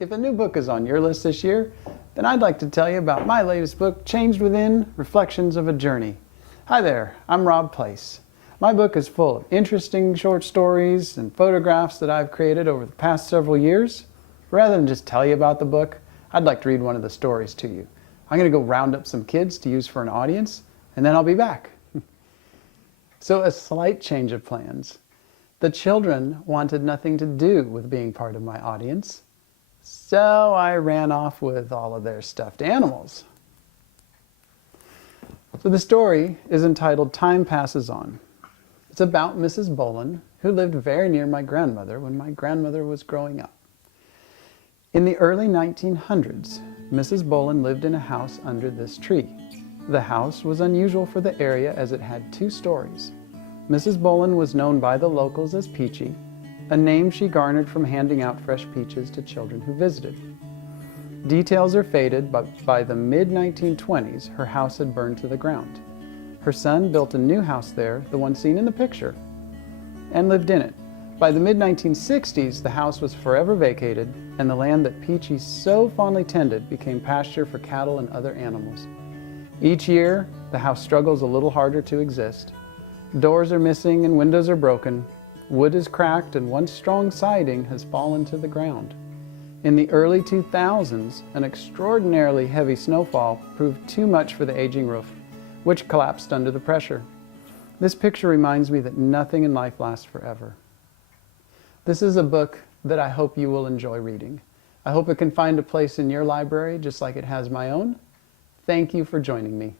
If a new book is on your list this year, then I'd like to tell you about my latest book, Changed Within: Reflections of a Journey. Hi there, I'm Rob Place. My book is full of interesting short stories and photographs that I've created over the past several years. Rather than just tell you about the book, I'd like to read one of the stories to you. I'm going to go round up some kids to use for an audience, and then I'll be back. So a slight change of plans. The children wanted nothing to do with being part of my audience, so I ran off with all of their stuffed animals. So the story is entitled Time Passes On. It's about Mrs. Bolin, who lived very near my grandmother when my grandmother was growing up. In the early 1900s, Mrs. Bolin lived in a house under this tree. The house was unusual for the area as it had 2 stories. Mrs. Bolin was known by the locals as Peachy, a name she garnered from handing out fresh peaches to children who visited. Details are faded, but by the mid-1920s, her house had burned to the ground. Her son built a new house there, the one seen in the picture, and lived in it. By the mid-1960s, the house was forever vacated, and the land that Peachy so fondly tended became pasture for cattle and other animals. Each year, the house struggles a little harder to exist. Doors are missing and windows are broken. Wood is cracked and once strong siding has fallen to the ground. In the early 2000s, an extraordinarily heavy snowfall proved too much for the aging roof, which collapsed under the pressure. This picture reminds me that nothing in life lasts forever. This is a book that I hope you will enjoy reading. I hope it can find a place in your library just like it has my own. Thank you for joining me.